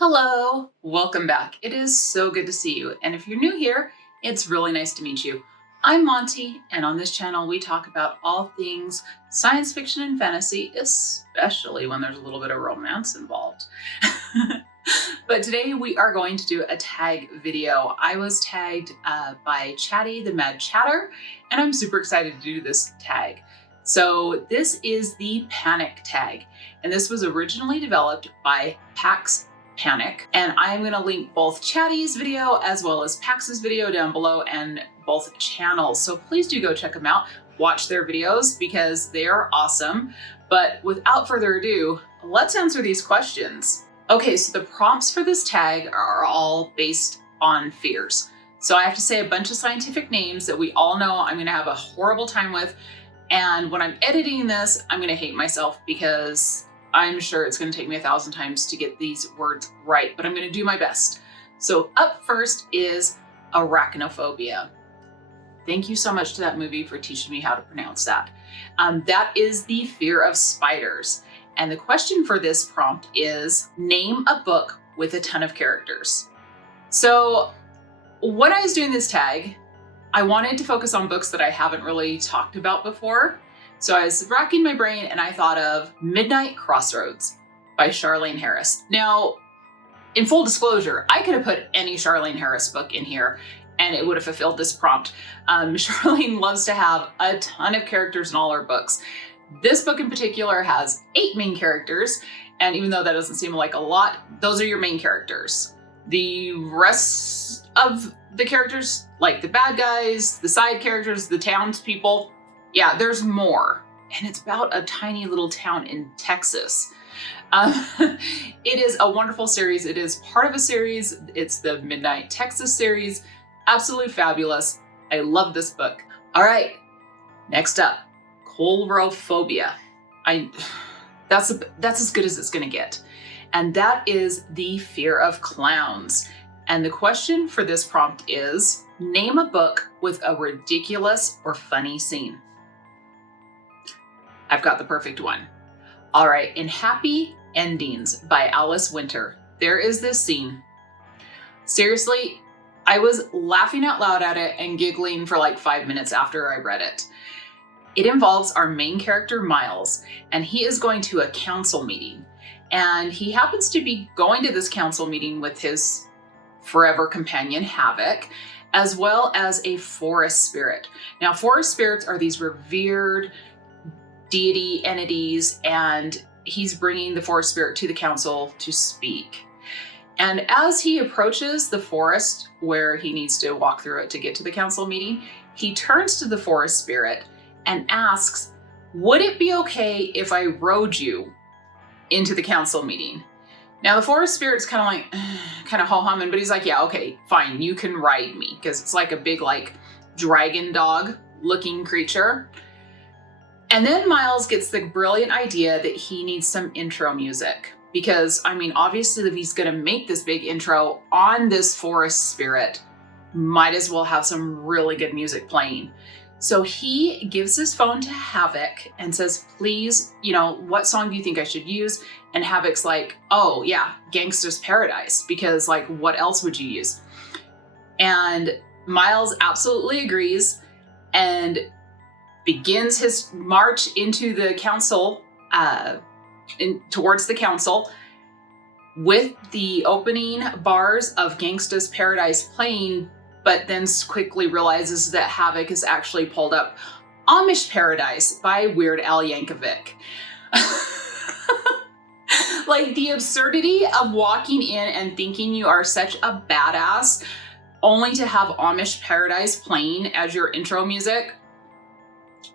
Hello, welcome back. It is so good to see you. And if you're new here, it's really nice to meet you. I'm Monty, and on this channel, we talk about all things science fiction and fantasy, especially when there's a little bit of romance involved. But today we are going to do a tag video. I was tagged by Chatty the Mad Chatter, and I'm super excited to do this tag. So this is the Panic tag, and this was originally developed by Pax Panic. And I'm going to link both Chatty's video as well as Pax's video down below and both channels. So please do go check them out, watch their videos because they are awesome. But without further ado, let's answer these questions. Okay, so the prompts for this tag are all based on fears. So I have to say a bunch of scientific names that we all know I'm going to have a horrible time with. And when I'm editing this, I'm going to hate myself because I'm sure it's going to take me 1,000 times to get these words right, but I'm going to do my best. So up first is Arachnophobia. Thank you so much to that movie for teaching me how to pronounce that. That is the fear of spiders. And the question for this prompt is, name a book with a ton of characters. So when I was doing this tag, I wanted to focus on books that I haven't really talked about before. So I was racking my brain and I thought of Midnight Crossroads by Charlaine Harris. Now, in full disclosure, I could have put any Charlaine Harris book in here and it would have fulfilled this prompt. Charlaine loves to have a ton of characters in all her books. This book in particular has 8 main characters, and even though that doesn't seem like a lot, those are your main characters. The rest of the characters, like the bad guys, the side characters, the townspeople, yeah, there's more. And it's about a tiny little town in Texas. It is a wonderful series. It is part of a series. It's the Midnight Texas series. Absolutely fabulous. I love this book. All right, next up, Coulrophobia. That's as good as it's gonna get. And that is the fear of clowns. And the question for this prompt is, name a book with a ridiculous or funny scene. I've got the perfect one. All right, in Happy Endings by Alice Winter, there is this scene. Seriously, I was laughing out loud at it and giggling for like 5 minutes after I read it. It involves our main character, Miles, and he is going to a council meeting. And he happens to be going to this council meeting with his forever companion, Havoc, as well as a forest spirit. Now, forest spirits are these revered deity entities, and he's bringing the forest spirit to the council to speak. And as he approaches the forest where he needs to walk through it to get to the council meeting, he turns to the forest spirit and asks, would it be okay if I rode you into the council meeting? Now the forest spirit's kind of ho-humming, but he's like, yeah, okay, fine, you can ride me, because it's like a big like dragon dog looking creature. And then Miles gets the brilliant idea that he needs some intro music, because I mean, obviously if he's gonna make this big intro on this forest spirit, might as well have some really good music playing. So he gives his phone to Havoc and says, please, what song do you think I should use? And Havoc's like, oh yeah, Gangsta's Paradise, because like, what else would you use? And Miles absolutely agrees and begins his march into the council, towards the council, with the opening bars of Gangsta's Paradise playing, but then quickly realizes that Havoc has actually pulled up Amish Paradise by Weird Al Yankovic. Like the absurdity of walking in and thinking you are such a badass only to have Amish Paradise playing as your intro music.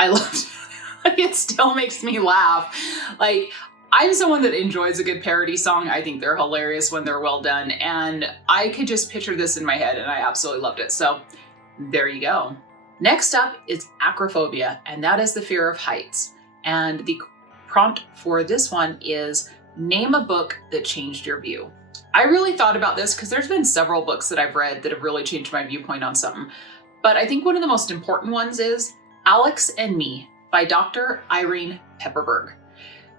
I loved it. It still makes me laugh. Like, I'm someone that enjoys a good parody song. I think they're hilarious when they're well done. And I could just picture this in my head and I absolutely loved it. So there you go. Next up is Acrophobia, and that is the fear of heights. And the prompt for this one is, name a book that changed your view. I really thought about this because there's been several books that I've read that have really changed my viewpoint on something. But I think one of the most important ones is Alex and Me by Dr. Irene Pepperberg.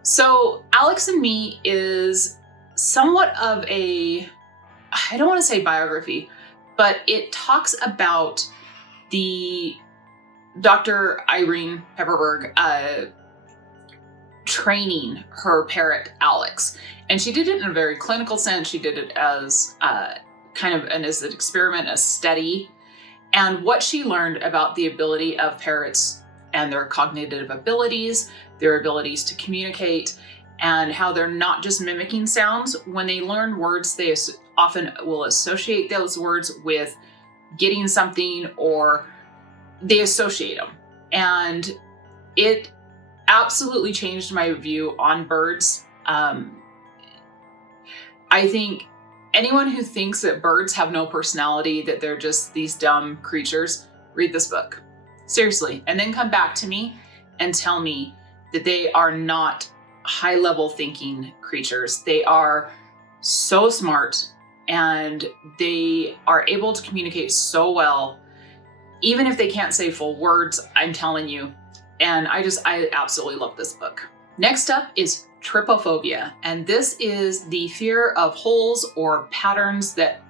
So Alex and Me is somewhat of a, I don't want to say biography, but it talks about the Dr. Irene Pepperberg training her parrot Alex. And she did it in a very clinical sense. She did it as kind of as an experiment, a study. And what she learned about the ability of parrots and their cognitive abilities, their abilities to communicate, and how they're not just mimicking sounds. When they learn words, they often will associate those words with getting something, or they associate them. And it absolutely changed my view on birds. I think anyone who thinks that birds have no personality, that they're just these dumb creatures, read this book. Seriously. And then come back to me and tell me that they are not high-level thinking creatures. They are so smart, and they are able to communicate so well, even if they can't say full words, I'm telling you. And I absolutely love this book. Next up is Trypophobia, and this is the fear of holes or patterns that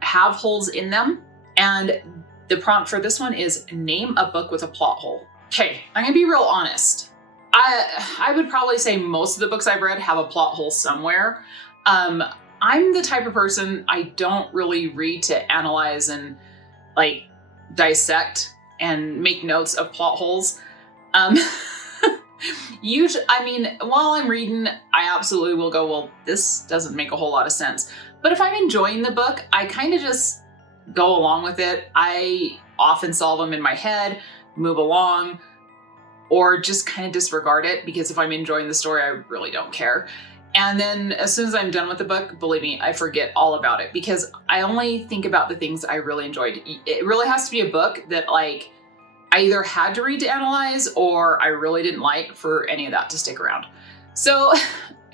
have holes in them. And the prompt for this one is name a book with a plot hole. Okay, I'm gonna be real honest. I would probably say most of the books I've read have a plot hole somewhere. I'm the type of person, I don't really read to analyze and like dissect and make notes of plot holes. Usually, I mean, while I'm reading, I absolutely will go, well, this doesn't make a whole lot of sense. But if I'm enjoying the book, I kind of just go along with it. I often solve them in my head, move along, or just kind of disregard it, because if I'm enjoying the story, I really don't care. And then as soon as I'm done with the book, believe me, I forget all about it, because I only think about the things I really enjoyed. It really has to be a book that like I either had to read to analyze, or I really didn't like for any of that to stick around. So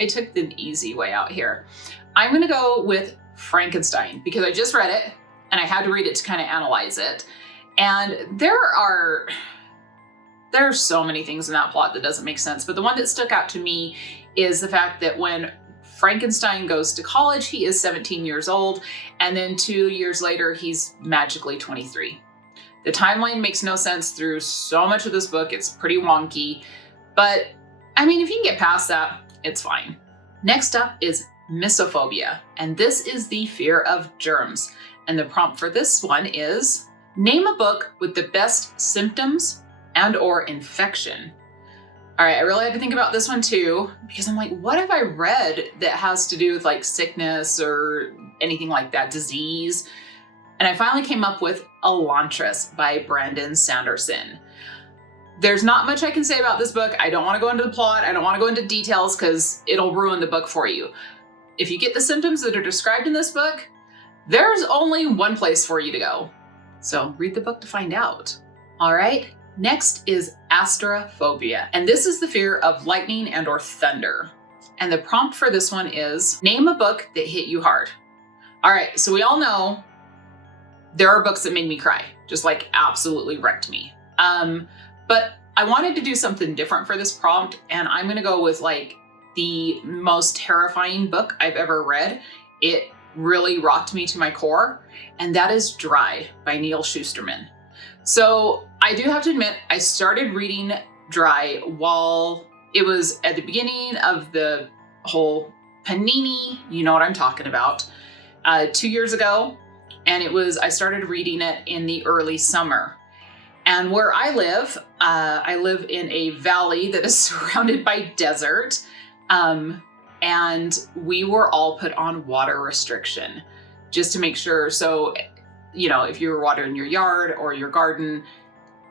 I took the easy way out here. I'm gonna go with Frankenstein, because I just read it and I had to read it to kind of analyze it. And there are so many things in that plot that doesn't make sense. But the one that stuck out to me is the fact that when Frankenstein goes to college, he is 17 years old. And then 2 years later, he's magically 23. The timeline makes no sense through so much of this book. It's pretty wonky, but I mean, if you can get past that, it's fine. Next up is Mysophobia, and this is the fear of germs. And the prompt for this one is name a book with the best symptoms and or infection. All right, I really had to think about this one too, because I'm like, what have I read that has to do with like sickness or anything like that, disease? And I finally came up with Elantris by Brandon Sanderson. There's not much I can say about this book. I don't want to go into the plot. I don't want to go into details because it'll ruin the book for you. If you get the symptoms that are described in this book, there's only one place for you to go. So read the book to find out. All right, next is Astraphobia. And this is the fear of lightning and or thunder. And the prompt for this one is name a book that hit you hard. All right, so we all know there are books that made me cry, just like absolutely wrecked me. But I wanted to do something different for this prompt, and I'm gonna go with like the most terrifying book I've ever read. It really rocked me to my core, and that is Dry by Neal Shusterman. So I do have to admit, I started reading Dry while it was at the beginning of the whole Panini, you know what I'm talking about, 2 years ago. And I started reading it in the early summer. And where I live in a valley that is surrounded by desert. And we were all put on water restriction just to make sure. So, you know, if you were watering your yard or your garden,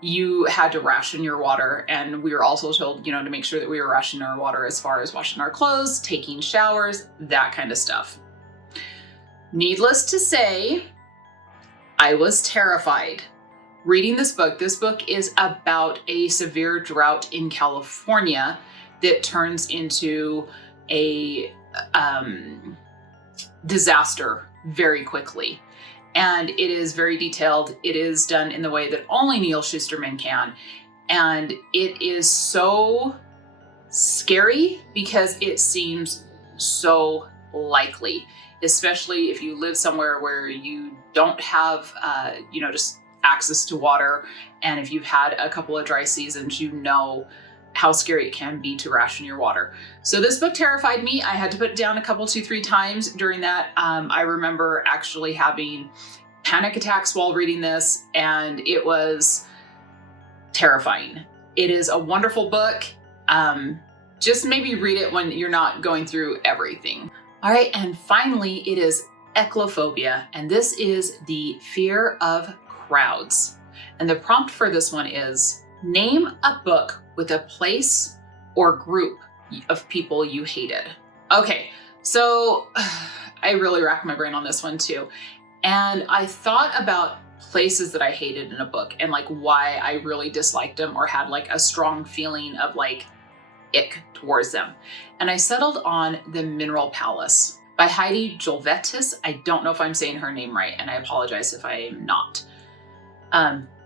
you had to ration your water. And we were also told, you know, to make sure that we were rationing our water as far as washing our clothes, taking showers, that kind of stuff. Needless to say, I was terrified reading this book. This book is about a severe drought in California that turns into a disaster very quickly. And it is very detailed. It is done in the way that only Neal Shusterman can. And it is so scary because it seems so likely, especially if you live somewhere where you don't have, just access to water. And if you've had a couple of dry seasons, you know how scary it can be to ration your water. So this book terrified me. I had to put it down a couple, 2-3 times during that. I remember actually having panic attacks while reading this, and it was terrifying. It is a wonderful book. Just maybe read it when you're not going through everything. All right, and finally, it is Ochlophobia, and this is the fear of crowds. And the prompt for this one is, name a book with a place or group of people you hated. Okay, so I really racked my brain on this one too. And I thought about places that I hated in a book and like why I really disliked them or had like a strong feeling of like ick towards them. And I settled on The Mineral Palace by Heidi Jolvetis. I don't know if I'm saying her name right, and I apologize if I am not.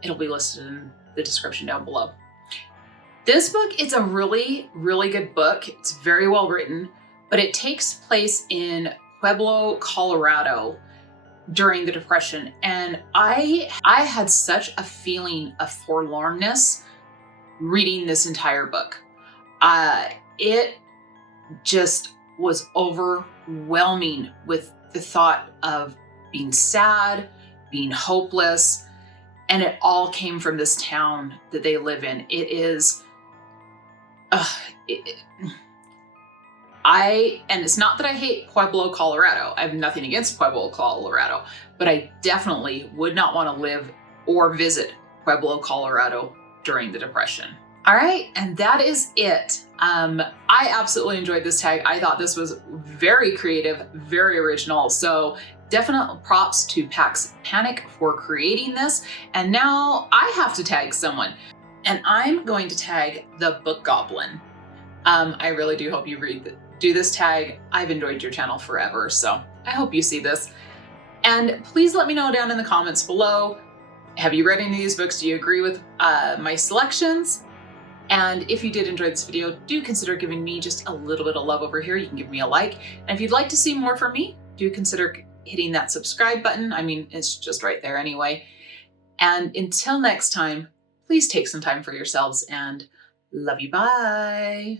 It'll be listed in the description down below. This book is a really, really good book. It's very well written, but it takes place in Pueblo, Colorado during the Depression. And I had such a feeling of forlornness reading this entire book. It just was overwhelming with the thought of being sad, being hopeless, and it all came from this town that they live in. It is, and it's not that I hate Pueblo, Colorado. I have nothing against Pueblo, Colorado, but I definitely would not want to live or visit Pueblo, Colorado during the Depression. All right, and that is it. I absolutely enjoyed this tag. I thought this was very creative, very original. So definite props to Pax Panic for creating this. And now I have to tag someone, and I'm going to tag the Book Goblin. I really do hope you do this tag. I've enjoyed your channel forever, so I hope you see this. And please let me know down in the comments below. Have you read any of these books? Do you agree with my selections? And if you did enjoy this video, do consider giving me just a little bit of love over here. You can give me a like. And if you'd like to see more from me, do consider hitting that subscribe button. I mean, it's just right there anyway. And until next time, please take some time for yourselves and love you. Bye.